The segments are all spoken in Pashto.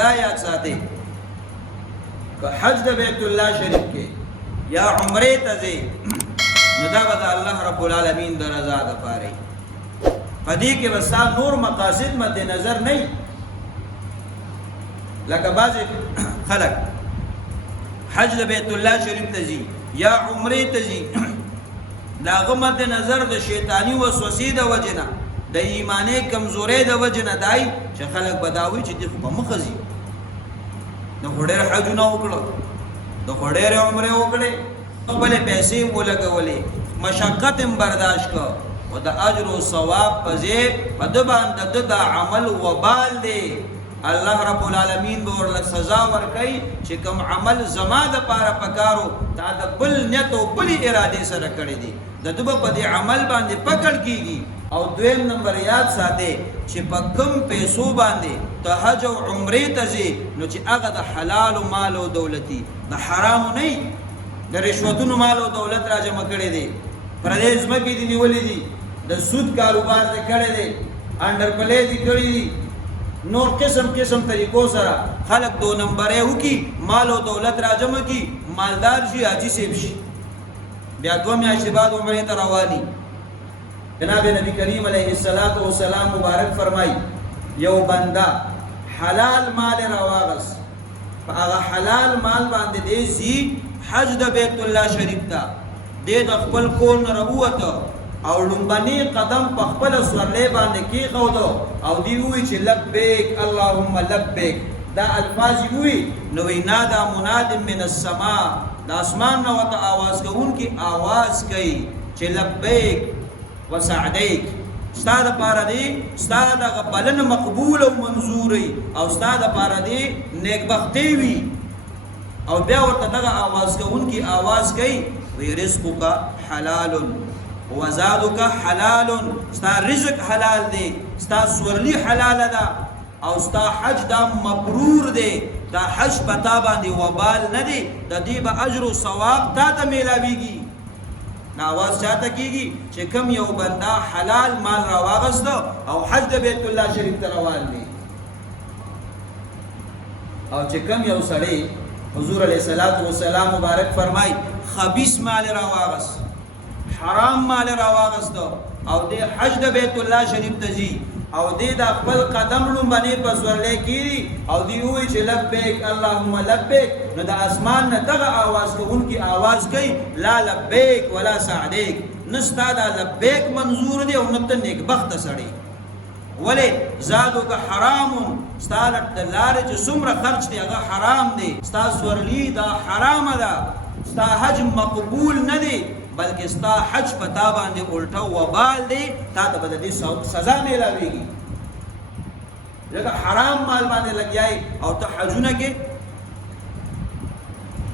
دا یاد ساتي که حج د بیت الله شریف کې یا عمره ته ځې نو دا به د الله رب العالمین د رضا دپاره په دې کې به ستا نور مقاصد مد نظر نه وي لکه بعضې خلک حج د بیت الله شریف ته ځي یا عمره ته ځي د هغه مد نظر د شیطاني وسوسې د وجې نه د ایماني کمزورۍ د وجې نه دای چې خلک به دا وایي چې دې خو په مخه ځي د خو ډېر حجونه وکړه د خو ډېرې عمرې وکړې خپلې پیسې ولګولې مشقت هم برداشت کړه او د اجر و ثواب په ځای په ده باندې د دا عمل وبال دی الله رب العالمین به ورله سزا ورکوي چې کوم عمل زما دپاره پکارو دا د بل نیت او بلې ارادې سره کړی دی د ده به په دې عمل باندې پکړ کېږي او دویم نمبر یاد ساتئ چې په کم پیسو باندې ته حج او عمرې ته ځې نو چې هغه د حلالو مال او دولتي د حرامو نه د رشوتونو مال او دولت را جمع کړی دی پردې ځمکې دې نیولې دي د سود کاروبار دې کړی دی انډر پلې دې کړي دي نور قسم قسم طریقو سره خلق دو نمبرې وکي مال او دولت را جمع کی مالدار شي حاجی سیب شي بیا دوه میاشتې بعد عمرې ته رواني جناب نبی کریم علیه السلام مبارک فرمای یو بنده حلال مال راواغس په هغه حلال مال باندې دی زی حج د بیت الله شریف ته دی د خپل کور نه راووته او لومبني قدم په خپل سورلې باندې کېښود او دی ووایي چې لبیک اللهم لبیک دا الفاظ یې ووایي نو وایي نادا مناد من السما د اسمان نه ورته آواز کوونکي آواز کوي چې لبیک وسعدیک ستا دپاره دی ستا دغه بلنه مقبول او منظوري او ستا دپاره دی نیکبختي وي او بیا ورته دغه آواز کوونکي آواز کوي وی رزقک حلال وزادک حلال ستا رزق حلال دی ستا سورلی حلال ده او ستا حج دا مبرور دی دا حج پتا باندې وبال نه دی د دې به اجر او ثواب تا ته میلاویږي ناواز چاته کیږي چې کم یو بنده حلال مال راواغسته او حج د بیت الله شریف ته روان دی او چې کم یو سړی حضور علیه السلام مبارک فرمای خبیث مال راواغس حرام مال راواغسته او د حج د بیت الله شریف ته ځي او دې د خپل قدم لومبني په سورلې کېږي او دی وایي چې لبیک اللهم لبیک نو د اسمان نه دغه آواز کوونکي آواز کوي لا لبیک ولا سعدیک نه ستا دا لبیک منظور دی او نه ته نیکبخته سړی ولې زادک حرام ستا د لارې چې څومره خرچ دی هغه حرام دی ستا سورلي دا حرامه ده ستا حج مقبول نه دی بلکې ستا حج پتا باندې الټا وبال دی تا ته به د دې سزا میلاویږي ځکه حرام مال باندې لګیای او ته حجونه کې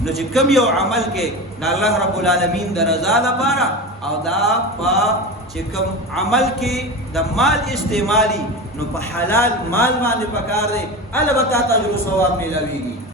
نو چې کوم یو عمل کې د الله رب العالمین د رضا لپاره او دا په چې کوم عمل کې د مال استعمالي نو په حلال مال باندې پکار دی البته اجر او ثواب میلاویږي